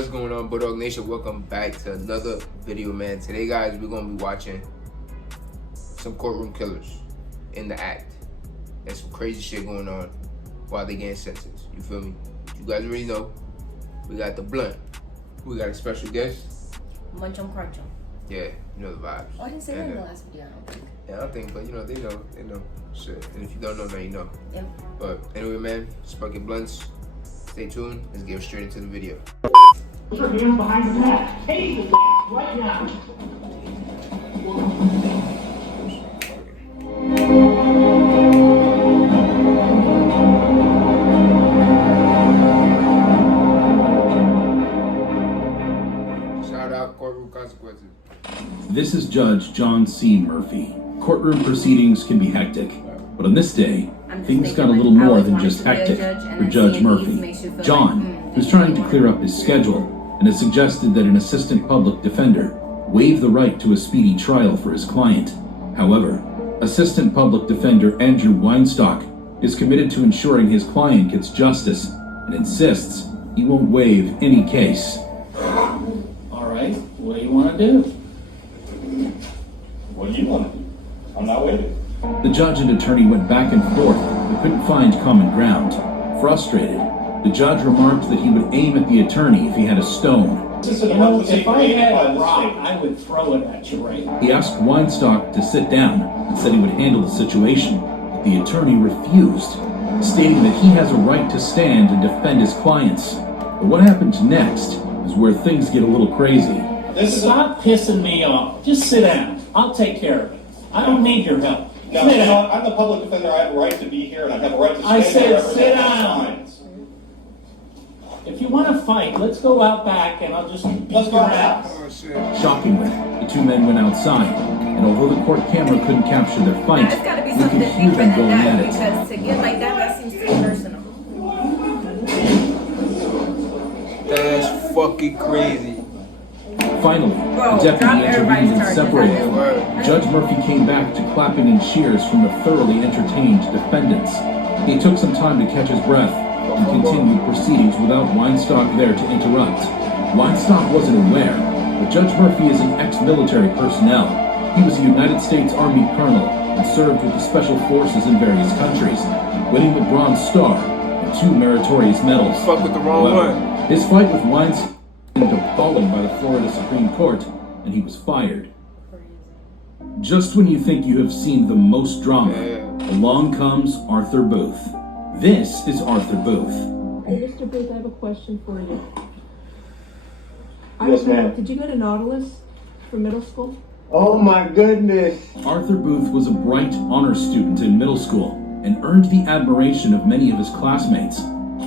What's going on, Bulldog Nation? Welcome back to another video, man. Today, guys, we're gonna be watching some courtroom killers in the act. There's some crazy shit going on while they getting sentenced. You feel me? You guys already know. We got the blunt. We got a special guest. Munchum Crunchum. Yeah, you know the vibes. Oh, I didn't say that in the last video, I don't think. Yeah, I don't think, but you know, they know. Shit. And if you don't know, now you know. Yep. But anyway, man, spark your blunts. Stay tuned. Let's get straight into the video. Put your hands behind your back. Take his ass right now. Shoutout courtroom consequences. This is Judge John C. Murphy. Courtroom proceedings can be hectic, but on this day, things got a little more than just hectic for Judge Murphy. John was trying to clear up his schedule and has suggested that an assistant public defender waive the right to a speedy trial for his client. However, Assistant Public Defender Andrew Weinstock is committed to ensuring his client gets justice and insists he won't waive any case. All right, what do you want to do? What do you want to do? I'm not waiting. The judge and attorney went back and forth but couldn't find common ground. Frustrated, the judge remarked that he would aim at the attorney if he had a stone. You know, if I had a rock, I would throw it at you right now. He asked Weinstock to sit down and said he would handle the situation, but the attorney refused, stating that he has a right to stand and defend his clients. But what happens next is where things get a little crazy. Stop pissing me off. Just sit down. I'll take care of it. I don't need your help. No, Sit down. I'm the public defender. I have a right to be here, and I have a right to I stand said there and sit represent my down. clients. If you want to fight, let's go out back and I'll just beat Let's go your out. ass. Oh shit. Shockingly, the two men went outside, and although the court camera couldn't capture their fight, It's gotta be we something could hear deeper them than going that, at it. because to get like that seems too personal. That's fucking crazy. Finally, Bro, the drop deputy intervened everybody's and charges. separated them. Word. Judge Murphy came back to clapping and cheers from the thoroughly entertained defendants. He took some time to catch his breath and continued proceedings without Weinstock there to interrupt. Weinstock wasn't aware, but Judge Murphy is an ex-military personnel. He was a United States Army colonel and served with the Special Forces in various countries, winning the Bronze Star and 2 meritorious medals. Fuck with the wrong However, one. his fight with Weinstock ended up falling by the Florida Supreme Court, and he was fired. Just when you think you have seen the most drama, along comes Arthur Booth. This is Arthur Booth. Hey, Mr. Booth, I have a question for you. Yes, ma'am. Did you go to Nautilus for middle school? Oh my goodness. Arthur Booth was a bright honor student in middle school and earned the admiration of many of his classmates.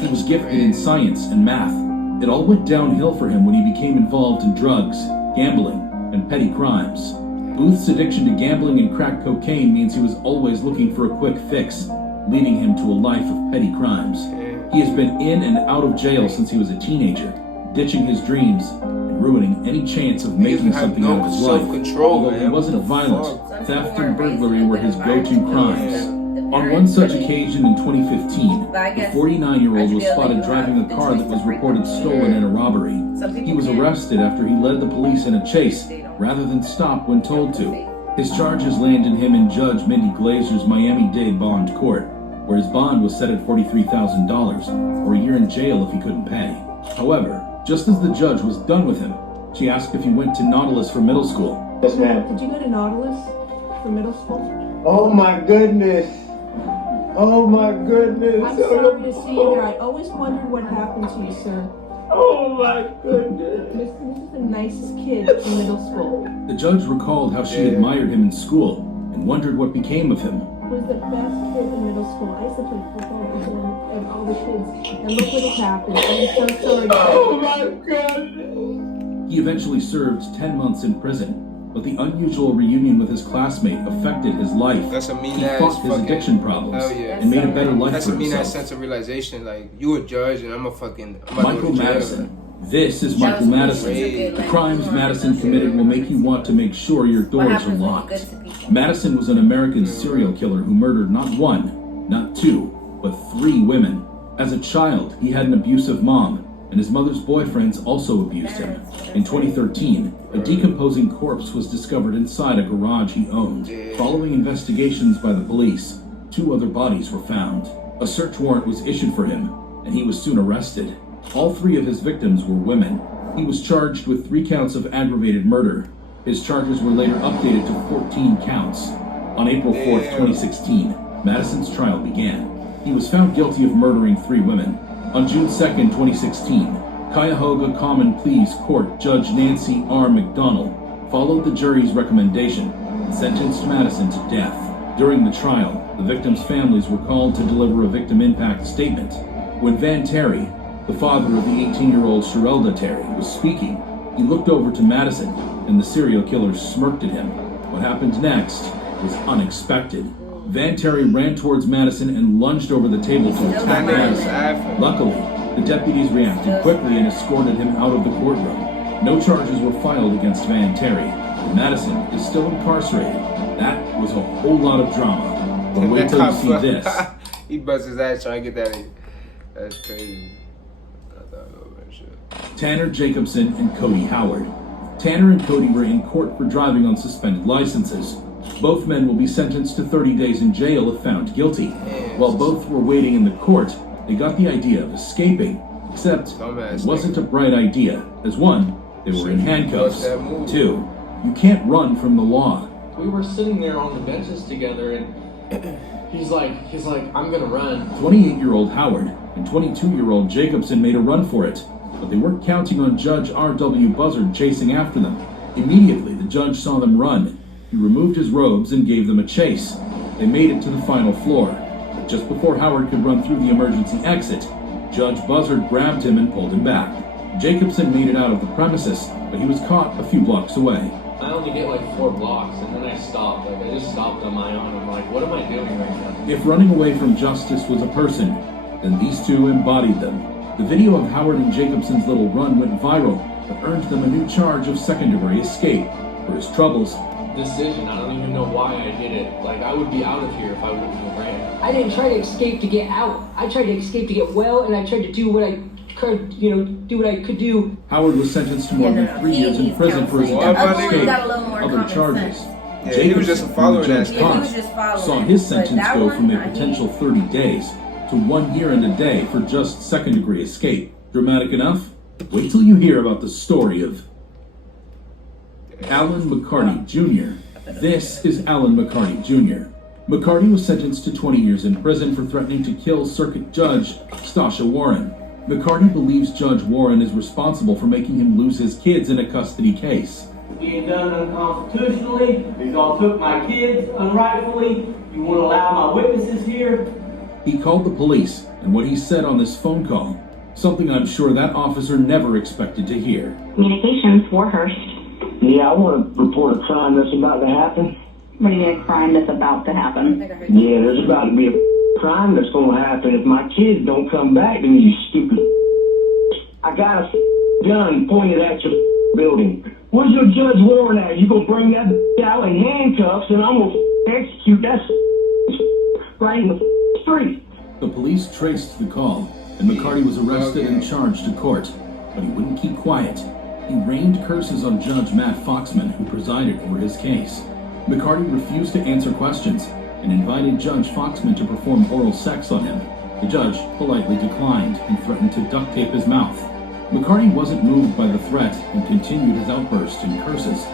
He was gifted in science and math. It all went downhill for him when he became involved in drugs, gambling, and petty crimes. Booth's addiction to gambling and crack cocaine means he was always looking for a quick fix, leading him to a life of petty crimes. He has been in and out of jail since he was a teenager, ditching his dreams and ruining any chance of making something out of his life. Although he wasn't violent, theft and burglary were his go-to crimes. On one such occasion in 2015, the 49-year-old was spotted driving a car that was reported stolen in a robbery. He was arrested after he led the police in a chase, rather than stop when told to. His charges landed him in Judge Mindy Glazer's Miami-Dade bond court, where his bond was set at $43,000, or a year in jail if he couldn't pay. However, just as the judge was done with him, she asked if he went to Nautilus for middle school. Yes, ma'am. Did you go to Nautilus for middle school? Oh my goodness. Oh my goodness. I'm sorry to see you there. I always wondered what happened to you, sir. Oh my goodness. This is the nicest kid in middle school. The judge recalled how she admired him in school and wondered what became of him. He was the best kid in middle school. I used to play football with him and all the kids. And look what has happened. I'm so sorry. Oh my goodness. He eventually served 10 months in prison, but the unusual reunion with his classmate affected his life. That's a mean He ass fought his fucking addiction problems hell yeah. and made a better life That's for a mean ass himself. sense of realization. Like, you a judge and I'm about to Michael go to jail. Madison. This is Michael Madison. The crimes Madison committed will make you want to make sure your doors are locked. Madison was an American serial killer who murdered not 1, not 2, but 3 women. As a child, he had an abusive mom and his mother's boyfriends also abused him. In 2013, a decomposing corpse was discovered inside a garage he owned. Following investigations by the police, 2 other bodies were found. A search warrant was issued for him, and he was soon arrested. All 3 of his victims were women. He was charged with 3 counts of aggravated murder. His charges were later updated to 14 counts. On April 4th, 2016, Madison's trial began. He was found guilty of murdering 3 women. On June 2nd, 2016, Cuyahoga Common Pleas Court Judge Nancy R. McDonald followed the jury's recommendation and sentenced Madison to death. During the trial, the victims' families were called to deliver a victim impact statement. When Van Terry, the father of the 18-year-old Sherelda Terry, was speaking, he looked over to Madison, and the serial killer smirked at him. What happened next was unexpected. Van Terry ran towards Madison and lunged over the table to attack Madison. Luckily, the deputies reacted quickly and escorted him out of the courtroom. No charges were filed against Van Terry, and Madison is still incarcerated. That was a whole lot of drama. But wait till you see this. He busts his ass trying to get that in. That's crazy. Tanner Jacobson and Cody Howard. Tanner and Cody were in court for driving on suspended licenses. Both men will be sentenced to 30 days in jail if found guilty. While both were waiting in the court, they got the idea of escaping. Except it wasn't a bright idea. As 1, they were in handcuffs. 2, you can't run from the law. We were sitting there on the benches together, and he's like, I'm gonna run. 28-year-old Howard and 22-year-old Jacobson made a run for it, but they weren't counting on Judge R.W. Buzzard chasing after them. Immediately, the judge saw them run. He removed his robes and gave them a chase. They made it to the final floor, but just before Howard could run through the emergency exit, Judge Buzzard grabbed him and pulled him back. Jacobson made it out of the premises, but he was caught a few blocks away. I only get like 4 blocks, and then I stopped. I just stopped on my own. I'm like, what am I doing right now? If running away from justice was a person, then these 2 embodied them. The video of Howard and Jacobson's little run went viral, but earned them a new charge of second-degree escape. For his troubles, decision. I don't even know why I did it. Like, I would be out of here if I wouldn't have ran. I didn't try to escape to get out. I tried to escape to get well, and I tried to do what I could, do what I could do. Howard was sentenced to more than 3 years in prison for his escape. Other charges. He was just following that. Saw his sentence go from a potential 30 days to 1 year and a day for just second-degree escape. Dramatic enough? Wait till you hear about the story of Alan McCarty Jr. This is Alan McCarty Jr. McCarty was sentenced to 20 years in prison for threatening to kill Circuit Judge Stasha Warren. McCarty believes Judge Warren is responsible for making him lose his kids in a custody case. You ain't done it unconstitutionally. You all took my kids unrightfully. You won't allow my witnesses here. He called the police, and what he said on this phone call, something I'm sure that officer never expected to hear. Communications, Warhurst. Yeah, I want to report a crime that's about to happen. What do you mean a crime that's about to happen? Yeah, there's about to be a crime that's going to happen if my kids don't come back to me, you stupid. I got a gun pointed at your building. Where's your Judge Warren at? You gonna bring that out in handcuffs and I'm gonna execute that right in the street. The police traced the call, and McCarty was arrested and charged to court, but he wouldn't keep quiet. He rained curses on Judge Matt Foxman, who presided over his case. McCarty refused to answer questions and invited Judge Foxman to perform oral sex on him. The judge politely declined and threatened to duct tape his mouth. McCarty wasn't moved by the threat and continued his outburst in curses.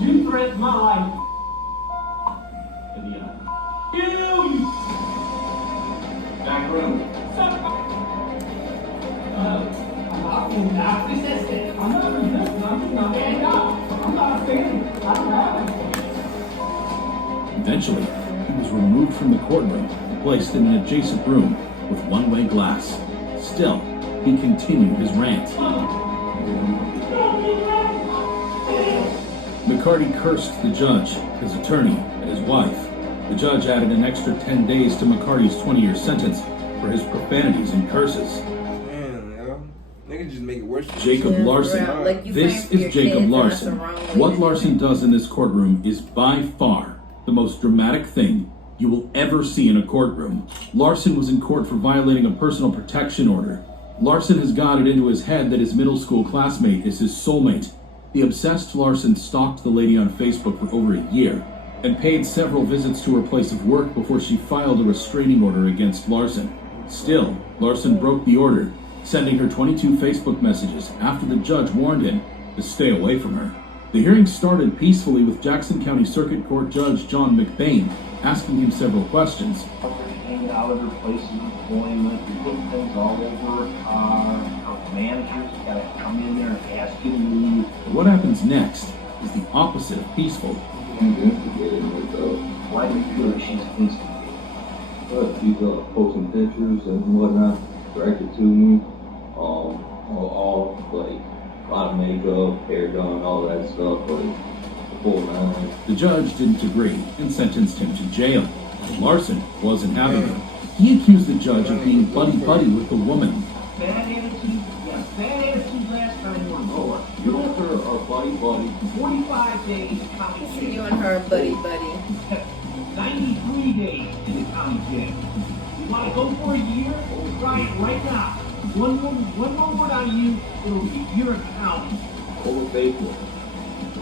You threatened my life. You! Back room. Eventually, he was removed from the courtroom and placed in an adjacent room with one-way glass. Still, he continued his rant. McCarty cursed the judge, his attorney, and his wife. The judge added an extra 10 days to McCarty's 20-year sentence for his profanities and curses. Niggas just make it worse. Jacob Larson. This is Jacob Larson. What Larson does in this courtroom is by far the most dramatic thing you will ever see in a courtroom. Larson was in court for violating a personal protection order. Larson has got it into his head that his middle school classmate is his soulmate. The obsessed Larson stalked the lady on Facebook for over a year and paid several visits to her place of work before she filed a restraining order against Larson. Still, Larson broke the order, sending her 22 Facebook messages after the judge warned him to stay away from her. The hearing started peacefully with Jackson County Circuit Court Judge John McBain asking him several questions. Hanging out of her place of employment, and putting things all over her car. Her manager's got to come in there and ask you to leave. But what happens next is the opposite of peaceful. Why do you feel like she's instigating? But she's posting pictures and whatnot directed to me. All like a lot of makeup, hair done, all that stuff, like the full nine. The judge didn't agree and sentenced him to jail. Larson wasn't having it. He accused the judge of being buddy-buddy with the woman. Bad attitude? Yeah, bad attitude last time you were lower. You and her are buddy-buddy. 45 days county jail. You and her are buddy-buddy. 93 days in the county jail. You want to go for a year? We'll try it right now. One more word on you, it'll be your account. Over faithful.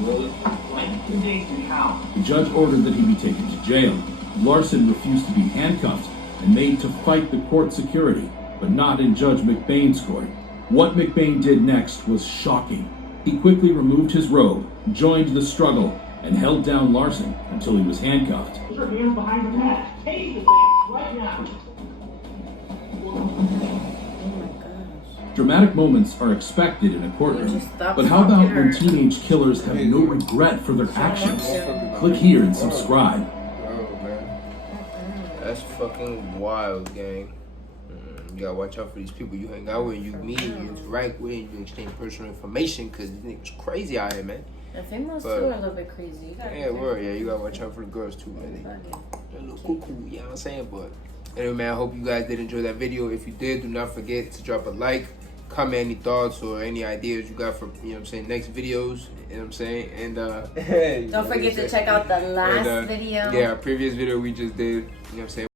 Really? 92 days in count. The judge ordered that he be taken to jail. Larson refused to be handcuffed and made to fight the court security, but not in Judge McBain's court. What McBain did next was shocking. He quickly removed his robe, joined the struggle, and held down Larson until he was handcuffed. Put your hands behind your back. Take the back right now. Dramatic moments are expected in a courtroom, but how about when teenage killers have no regret for their actions? Click here and subscribe. Oh, man. That's fucking wild, gang. You gotta watch out for these people you hang out with, you meet, you interact with, you exchange personal information, because these niggas crazy out here, man. The females too are a little bit crazy. You gotta watch out for the girls too, man. They're a little cuckoo, you know what I'm saying? But anyway, man, I hope you guys did enjoy that video. If you did, do not forget to drop a like, comment any thoughts or any ideas you got for, you know what I'm saying, next videos, you know what I'm saying? And don't forget to check out the last video. Yeah, our previous video we just did, you know what I'm saying?